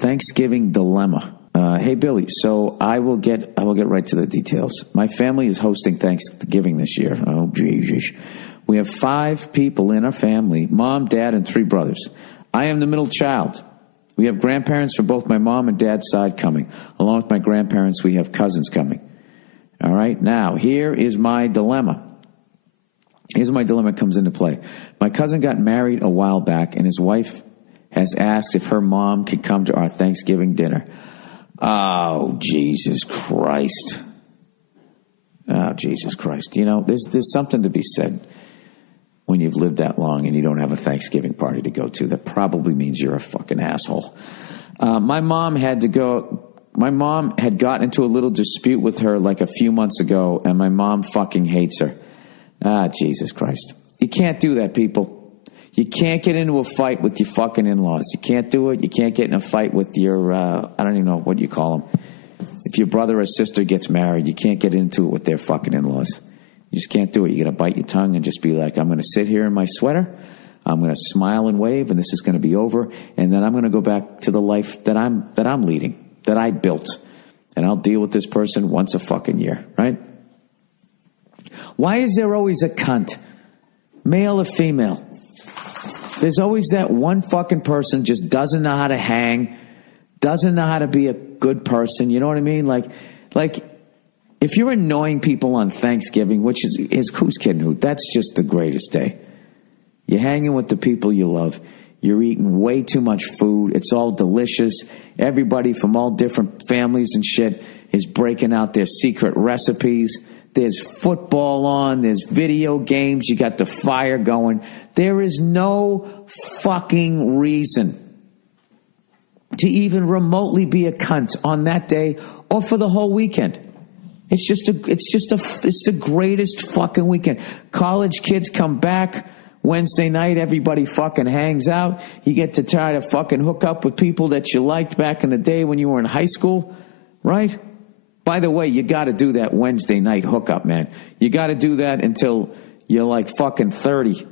Thanksgiving dilemma. Hey, Billy, so I will get right to the details. My family is hosting Thanksgiving this year. Oh, Jesus. We have 5 people in our family, mom, dad, and 3 brothers. I am the middle child. We have grandparents from both my mom and dad's side coming. Along with my grandparents, we have cousins coming. All right, now, here is my dilemma. Here's where my dilemma comes into play. My cousin got married a while back, and his wife has asked if her mom could come to our Thanksgiving dinner. Oh, Jesus Christ. Oh, Jesus Christ. You know, there's something to be said when you've lived that long and you don't have a Thanksgiving party to go to. That probably means you're a fucking asshole. My mom had gotten into a little dispute with her like a few months ago, and my mom fucking hates her. Ah, Jesus Christ. You can't do that, people. You can't get into a fight with your fucking in-laws. You can't do it. You can't get in a fight with your, I don't even know what you call them. If your brother or sister gets married, you can't get into it with their fucking in-laws. You just can't do it. You got to bite your tongue and just be like, I'm going to sit here in my sweater. I'm going to smile and wave, and this is going to be over. And then I'm going to go back to the life that I'm leading, that I built. And I'll deal with this person once a fucking year, right? Why is there always a cunt, male or female? There's always that one fucking person just doesn't know how to hang, doesn't know how to be a good person. You know what I mean? Like if you're annoying people on Thanksgiving, which is who's kidding who? That's just the greatest day. You're hanging with the people you love. You're eating way too much food. It's all delicious. Everybody from all different families and shit is breaking out their secret recipes. There's football on. There's video games. You got the fire going. There is no fucking reason to even remotely be a cunt on that day or for the whole weekend. It's the greatest fucking weekend. College kids come back Wednesday night. Everybody fucking hangs out. You get to try to fucking hook up with people that you liked back in the day when you were in high school, right? By the way, you got to do that Wednesday night hookup, man. You got to do that until you're like fucking 30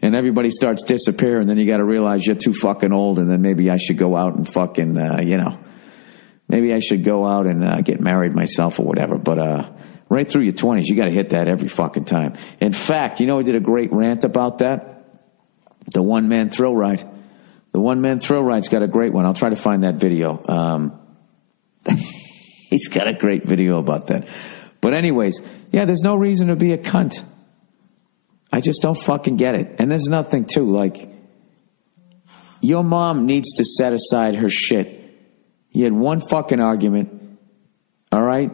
and everybody starts disappearing. Then you got to realize you're too fucking old, and then maybe I should go out and fucking, maybe I should go out and get married myself or whatever. But right through your 20s, you got to hit that every fucking time. In fact, you know who did a great rant about that? The one-man thrill ride. The one-man thrill ride's got a great one. I'll try to find that video. He's got a great video about that. But anyways, yeah, there's no reason to be a cunt. I just don't fucking get it. And there's nothing, too. Like, your mom needs to set aside her shit. You had one fucking argument. All right?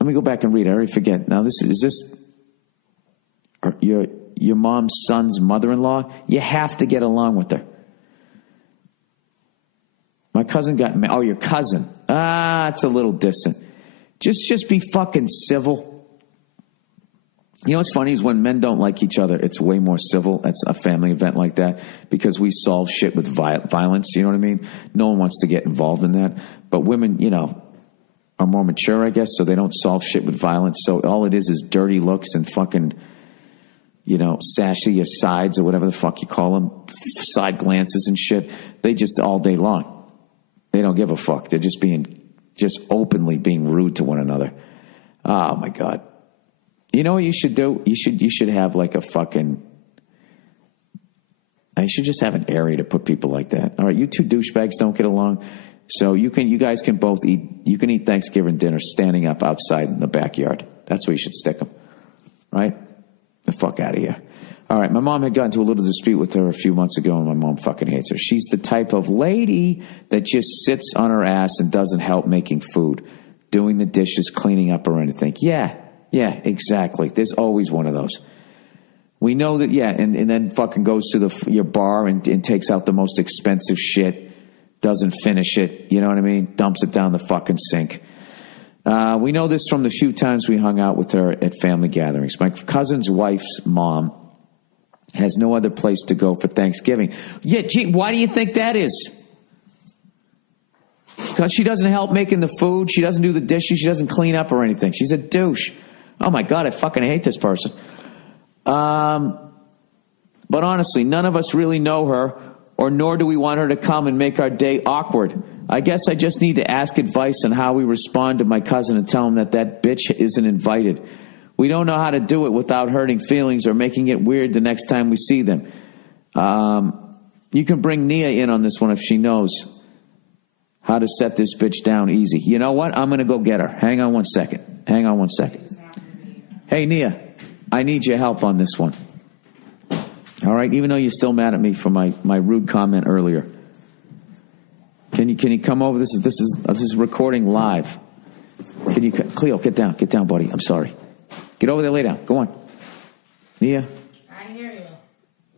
Let me go back and read it. I already forget. Now, is this your mom's son's mother-in-law? You have to get along with her. My cousin got married. Oh, your cousin. It's a little distant. Just be fucking civil. You know what's funny is when men don't like each other, it's way more civil. It's a family event like that because we solve shit with violence. You know what I mean? No one wants to get involved in that. But women, are more mature, I guess, so they don't solve shit with violence. So all it is dirty looks and fucking, sassy asides or whatever the fuck you call them, side glances and shit. They just all day long. They don't give a fuck. They're just openly being rude to one another. Oh my God. You know what you should do? You should have like a fucking, I should just have an area to put people like that. All right. You two douchebags don't get along. So you guys can both eat, you can eat Thanksgiving dinner standing up outside in the backyard. That's where you should stick them. Right? The fuck out of here. All right, my mom had gotten into a little dispute with her a few months ago, and my mom fucking hates her. She's the type of lady that just sits on her ass and doesn't help making food, doing the dishes, cleaning up or anything. Yeah, exactly. There's always one of those. We know that, and then fucking goes to your bar and takes out the most expensive shit, doesn't finish it, you know what I mean? Dumps it down the fucking sink. We know this from the few times we hung out with her at family gatherings. My cousin's wife's mom has no other place to go for Thanksgiving. Yeah, gee, why do you think that is? Because she doesn't help making the food. She doesn't do the dishes. She doesn't clean up or anything. She's a douche. Oh, my God, I fucking hate this person. But honestly, none of us really know her or nor do we want her to come and make our day awkward. I guess I just need to ask advice on how we respond to my cousin and tell him that bitch isn't invited. We don't know how to do it without hurting feelings or making it weird the next time we see them. You can bring Nia in on this one if she knows how to set this bitch down easy. You know what? I'm going to go get her. Hang on one second. Hey, Nia, I need your help on this one. All right? Even though you're still mad at me for my rude comment earlier. Can you come over? This is recording live. Cleo, get down, buddy. I'm sorry. Get over there, lay down. Go on. Nia? I hear you.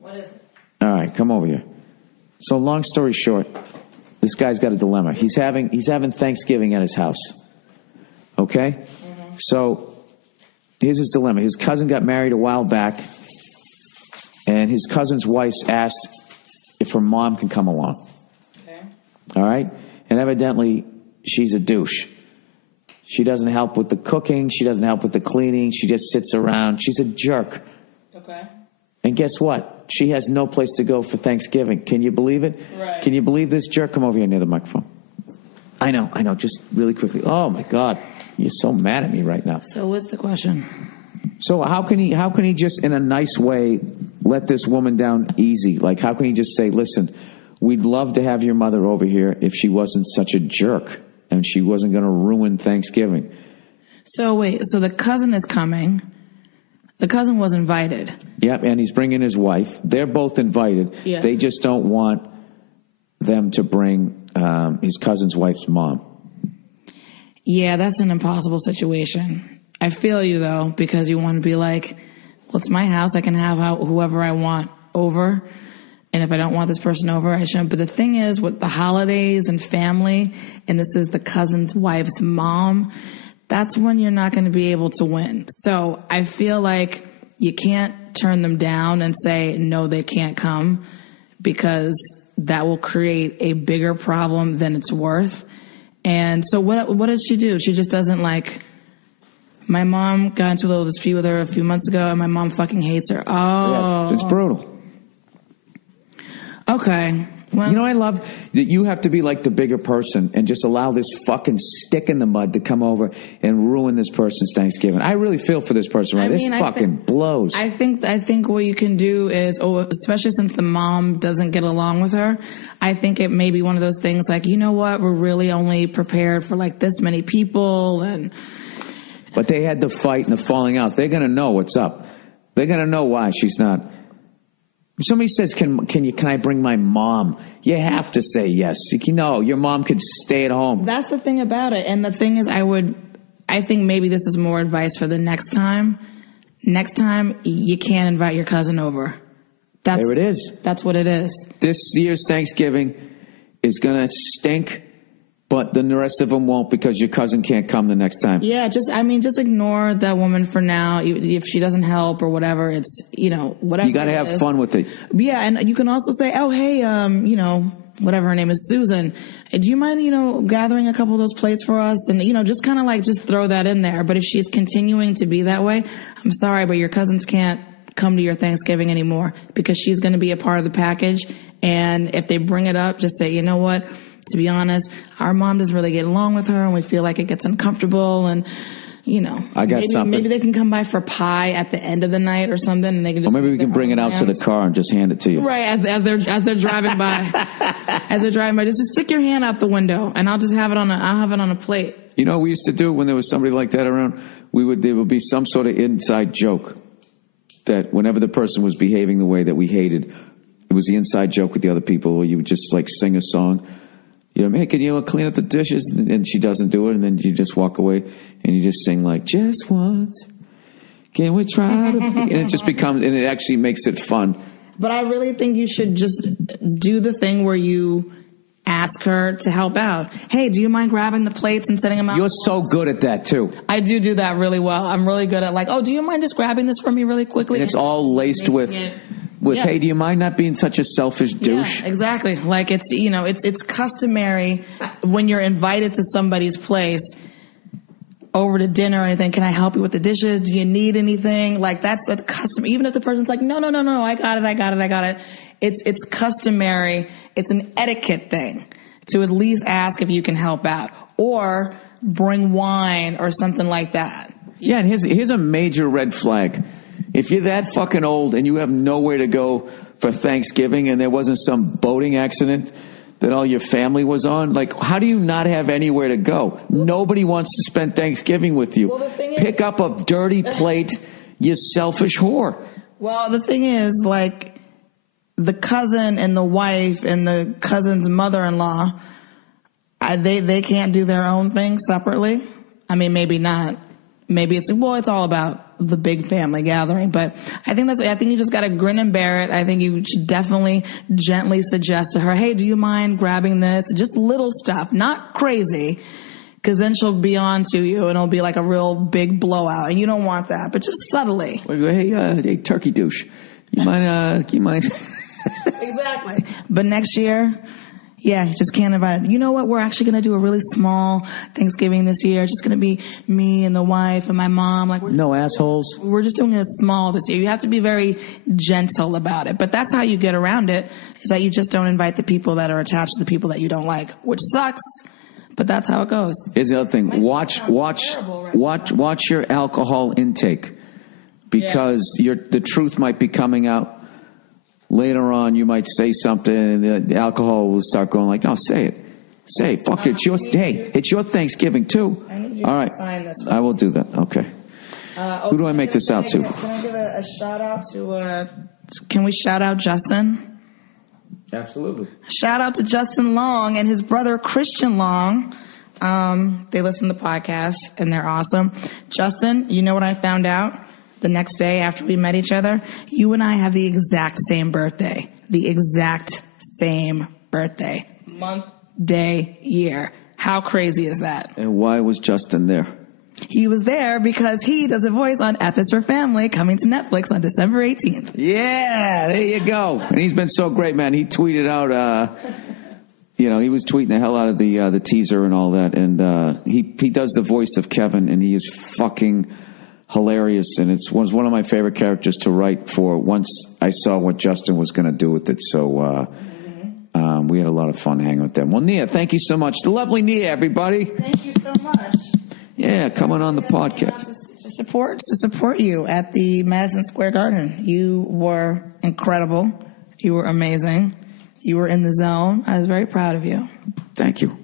What is it? All right, come over here. So long story short, this guy's got a dilemma. He's having Thanksgiving at his house. Okay? Mm-hmm. So here's his dilemma. His cousin got married a while back, and his cousin's wife asked if her mom can come along. Okay. All right? And evidently, she's a douche. She doesn't help with the cooking. She doesn't help with the cleaning. She just sits around. She's a jerk. Okay. And guess what? She has no place to go for Thanksgiving. Can you believe it? Right. Can you believe this jerk? Come over here near the microphone. I know. Just really quickly. Oh, my God. You're so mad at me right now. So what's the question? So how can he just in a nice way let this woman down easy? Like, how can he just say, listen, we'd love to have your mother over here if she wasn't such a jerk and she wasn't going to ruin Thanksgiving. So wait, so the cousin is coming. The cousin was invited. Yep, and he's bringing his wife. They're both invited. Yeah. They just don't want them to bring his cousin's wife's mom. Yeah, that's an impossible situation. I feel you, though, because you want to be like, well, it's my house. I can have whoever I want over. And if I don't want this person over, I shouldn't. But the thing is, with the holidays and family, and this is the cousin's wife's mom, that's when you're not going to be able to win. So I feel like you can't turn them down and say, no, they can't come, because that will create a bigger problem than it's worth. And so what does she do? She just doesn't like... My mom got into a little dispute with her a few months ago, and my mom fucking hates her. Oh. Yeah, it's brutal. Okay. Well, you know, I love that you have to be like the bigger person and just allow this fucking stick in the mud to come over and ruin this person's Thanksgiving. I really feel for this person, right? This fucking blows. I think what you can do is, especially since the mom doesn't get along with her, I think it may be one of those things like, you know what, we're really only prepared for like this many people, and... But they had the fight and the falling out. They're going to know what's up. They're going to know why she's not. If somebody says, can I bring my mom? You have to say yes. No, your mom could stay at home. That's the thing about it. And the thing is, I think maybe this is more advice for the next time. Next time, you can't invite your cousin over. There it is. That's what it is. This year's Thanksgiving is going to stink. But then the rest of them won't, because your cousin can't come the next time. Yeah, just ignore that woman for now. If she doesn't help or whatever, it's, whatever. You got to have fun with it. Yeah, and you can also say, oh, hey, whatever her name is, Susan, do you mind, gathering a couple of those plates for us? And, just kind of like just throw that in there. But if she's continuing to be that way, I'm sorry, but your cousins can't come to your Thanksgiving anymore, because she's going to be a part of the package. And if they bring it up, just say, you know what? To be honest, our mom doesn't really get along with her, and we feel like it gets uncomfortable. And I got something. Maybe they can come by for pie at the end of the night or something, and they can just. Or maybe we can bring it out to the car and just hand it to you. Right, as they're driving by, just stick your hand out the window, and I'll just have it on a plate. We used to do when there was somebody like that around. There would be some sort of inside joke that whenever the person was behaving the way that we hated, it was the inside joke with the other people, where you would just like sing a song. Hey, can you clean up the dishes? And she doesn't do it, and then you just walk away, and you just sing like, just once, can we try to... And it just becomes, and it actually makes it fun. But I really think you should just do the thing where you ask her to help out. Hey, do you mind grabbing the plates and setting them out? You're so good at that, too. I do that really well. I'm really good at like, do you mind just grabbing this for me really quickly? And it's all laced with... Hey, do you mind not being such a selfish douche? Yeah, exactly. Like it's customary when you're invited to somebody's place over to dinner or anything. Can I help you with the dishes? Do you need anything? Like that's a custom. Even if the person's like, no, I got it. it's customary. It's an etiquette thing to at least ask if you can help out or bring wine or something like that. Yeah, and here's a major red flag. If you're that fucking old and you have nowhere to go for Thanksgiving and there wasn't some boating accident that all your family was on, like, how do you not have anywhere to go? Nobody wants to spend Thanksgiving with you. Well, the thing is, pick up a dirty plate, you selfish whore. Well, the thing is, like, the cousin and the wife and the cousin's mother-in-law, they can't do their own thing separately. I mean, maybe not. Maybe it's all about the big family gathering. But I think you just got to grin and bear it. I think you should definitely gently suggest to her, hey, do you mind grabbing this? Just little stuff, not crazy. Because then she'll be on to you and it'll be like a real big blowout. And you don't want that, but just subtly. Hey, turkey douche. You mind? Exactly. But next year, yeah, you just can't invite it. You know what? We're actually going to do a really small Thanksgiving this year. It's just going to be me and the wife and my mom. Like, no assholes. We're just doing it small this year. You have to be very gentle about it. But that's how you get around it, is that you just don't invite the people that are attached to the people that you don't like, which sucks. But that's how it goes. Here's the other thing. Watch your alcohol intake, because the truth might be coming out later on. You might say something, and the alcohol will start going like, "No, say it, fuck it. It's your Thanksgiving too." I need you All to right, sign this. I will do that. Okay. Who do I make this out to? Can I give a shout out to? Can we shout out Justin? Absolutely. Shout out to Justin Long and his brother Christian Long. They listen to the podcast and they're awesome. Justin, you know what I found out the next day after we met each other? You and I have the exact same birthday. The exact same birthday. Month, day, year. How crazy is that? And why was Justin there? He was there because he does a voice on F is for Family, coming to Netflix on December 18th. Yeah, there you go. And he's been so great, man. He tweeted out, he was tweeting the hell out of the teaser and all that. And he does the voice of Kevin, and he is fucking hilarious. And was one of my favorite characters to write for once I saw what Justin was going to do with it. So we had a lot of fun hanging with them. Well, Nia, thank you so much. The lovely Nia, everybody. Thank you so much. Yeah, coming on the podcast. To support you at the Madison Square Garden. You were incredible. You were amazing. You were in the zone. I was very proud of you. Thank you.